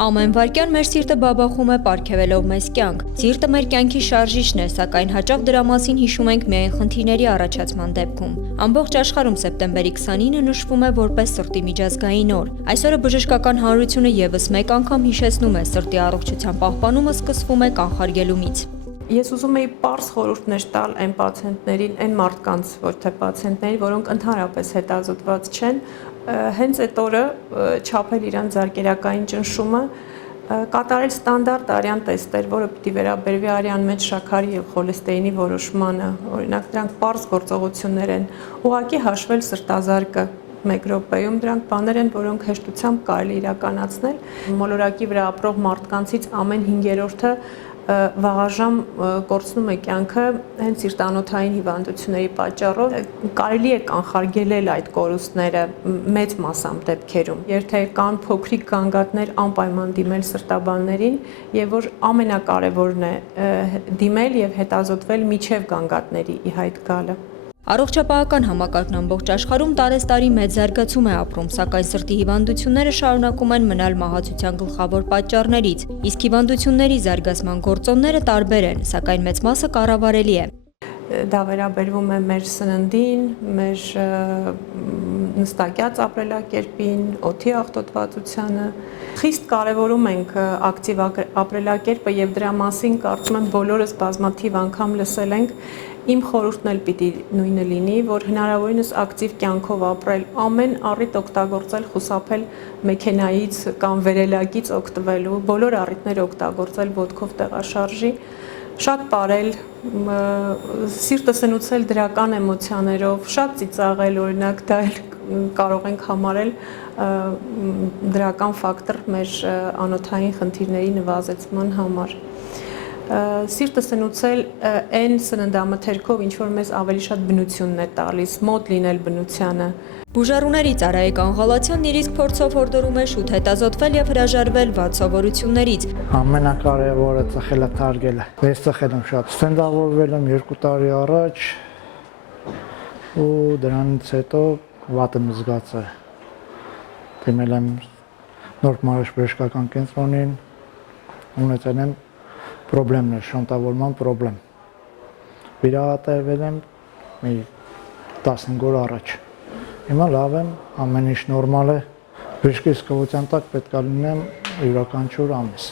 Ամեն վայրկյան մեր սիրտը բաբախում է պարգևելով մեզ կյանք։ Սիրտը մեր կյանքի շարժիչն է, սակայն հաճախ դրա մասին հիշում ենք միայն խնդիրների առաջացման դեպքում։ Ամբողջ աշխարհում սեպտեմբերի 29-ը նշվում է որպես սրտի միջազգային օր։ Այսօրը բժշկական հանրությունը եւս մեկ անգամ հիշեցնում է սրտի առողջության պահպանումը սկսվում է կանխարգելումից։ Ես ուզում եի պարզ խորհուրդներ տալ այն պացիենտներին, այն մարդկանց, ոչ թե պացիենտներին, որոնք ընդհանրապես հետազոտված չեն, հենց այդ օրը չափել իրենց զարկերակային ճնշումը, կատարել ստանդարտ արյան տեստեր, որը պիտի վերաբերվի արյան մեջ շաքարի եւ խոլեստերինի որոշմանը, օրինակ դրանք պարզ գործողություններ են, ուղղակի հաշվել սրտազարկը 1 րոպեում, դրանք բաներ են, որոնք հեշտությամբ կարելի իրականացնել։ Մոլորակի վրա ապրող մարդկանցից ամեն 5-րդը վաղաժամ կորցնում է կյանքը հենց սիրտանոթային հիվանդությունների պատճառով։ Կարելի է կանխարգելել այդ կորուստները մեծ մասամբ դեպքերում։ Եթե կան փոքրիկ գանգատներ, անպայման դիմել սրտաբաններին, եւ որ ամենակարևորն է դիմել եւ հետազոտվել միջև գանգատների ի հայտ գալը։ Առողջապահական համակարգն ամբողջ աշխարհում տարեստարի մեծ զարգացում է ապրում, սակայն սրտի հիվանդությունները շարունակում են մնալ մահացության գլխավոր պատճառներից, իսկ հիվանդությունների զարգացման գործոնները տարբեր են, սակայն մեծ մասը կառավարելի է։ Դա վերաբերվում է մեր սննդին, մեր նստակյաց ապրելակերպին, օդի աղտոտվածությանը։ Խիստ կարևորում ենք ակտիվ ապրելակերպը եւ դրա մասին կարծում եմ բոլորս բազմաթիվ անգամ լսել ենք։ Իմ խորհուրդն էլ պիտի նույնը լինի, որ հնարավորինս ակտիվ կյանքով ապրել, ամեն առիթ օգտագործել, խուսափել մեքենայից կամ վերելակից օգտվելու, բոլոր առիթները օգտագործել ոտքով տեղաշարժի, շատ ապարել, սիրտը սնուցել դրական էմոցիաներով, շատ ծիծաղել, օրինակ դա էլ կարող ենք համարել դրական ֆակտոր մեր անոթային խնդիրների նվազեցման համար։ Սիրտը սնուցել այն սննդամթերքով, ինչ որ մեզ ավելի շատ բնությունն է տալիս, մոտ լինել բնությանը։ Բուժառուների Ծարայի Կանղալացյանն իր իսկ փորձով հորդորում է շուտ հետազոտվել եւ հրաժարվել վատ սովորություններից։ Ամենակարևորը ծխելաթարգելը։ Ես ծխել եմ շատ, ստենդավորվել եմ 2 տարի առաջ ու դրանից հետո վատ եմ զգացել։ Դիմել եմ Նոր Մարաշ բժշկական կենտրոնին, ունեցել եմ պրոբլեմներ, շանտավորման պրոբլեմ։ Վիրահատվել եմ մի 15 օր առաջ։ Հիմա լավ եմ, ամեն ինչ նորմալ է, բժշկի հսկողության տակ պետք է լինեմ յուրաքանչյուր ամիս։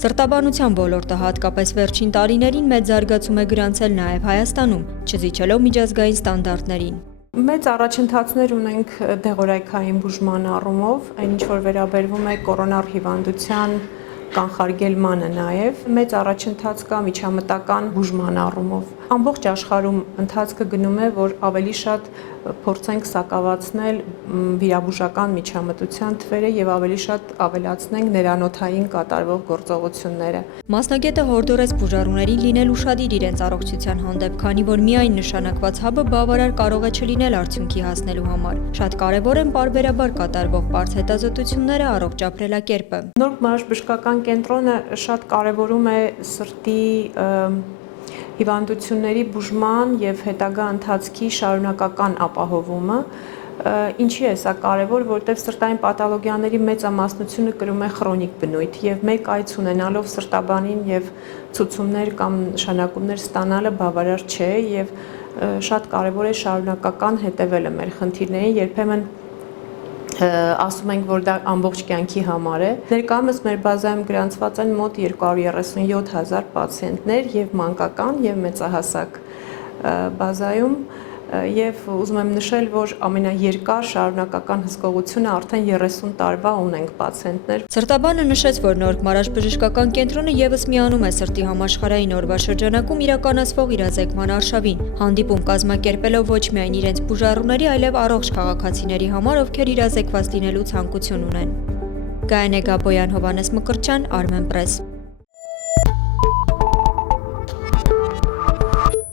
Սրտաբանության ոլորտը հատկապես վերջին տարիներին մեծ զարգացում է գրանցել նաև Հայաստանում, չզիջելով միջազգային ստանդարտներին։ Մեծ առաջընթացներ ունենք դեղորայքային բուժման առումով, այն ինչ որ վերաբերվում է կորոնար հիվանդության կանխարգելմանը նաև մեծ առաջընթաց կա միջամտական բուժման առումով։ Ամբողջ աշխարհում ընթացքը գնում է, որ ավելի շատ փորձենք սակավացնել վիրաբուժական միջամտության թվերը եւ ավելի շատ ավելացնենք ներանոթային կատարվող գործողությունները։ Մասնագետը հորդորեց բուժառուներին լինել ուշադիր իրենց առողջության հանդեպ, քանի որ միայն նշանակված հաբը բավարար կարող է չլինել արդյունքի հասնելու համար։ Շատ կարևոր են պարբերաբար կատարվող պարզ հետազոտությունները, առողջ ապրելակերպը։ Նոր Մարաշ բժշկական կենտրոնը շատ կարևորում է սրտի հիվանդությունների բուժման եւ հետագա ընթացքի շարունակական ապահովումը։ Ինչի է սա կարևոր, որտեղ սրտային պաթոլոգիաների մեծամասնությունը կրում է քրոնիկ բնույթ եւ մեկ այց ունենալով սրտաբանին եւ ցուցումներ կամ նշանակումներ ստանալը բավարար չէ եւ շատ կարևոր է շարունակական հետևելը մեր խնդիրներին, երբեմն ասում ենք, որ դա ամբողջ կյանքի համար է։ Ներկայումս մեր բազայում գրանցված են մոտ 237,000 պացիենտներ եւ մանկական եւ մեծահասակ բազայում եւ ուզում եմ նշել, որ ամենաերկար շարունակական հսկողությունը արդեն 30 տարվա ունենք պացիենտներ։ Սրտաբանը նշեց, որ Նոր Մարաշ բժշկական կենտրոնը եւս միանում է սրտի համաշխարհային օրվա շրջանակում իրականացվող իրազեկման արշավին, հանդիպում կազմակերպելով ոչ միայն իրենց բուժառուների, այլև առողջ քաղաքացիների համար, ովքեր իրազեկված լինելու ցանկություն ունեն։ Գայանե Գաբոյան, Հովանես Մկրտչյան, Armenpress։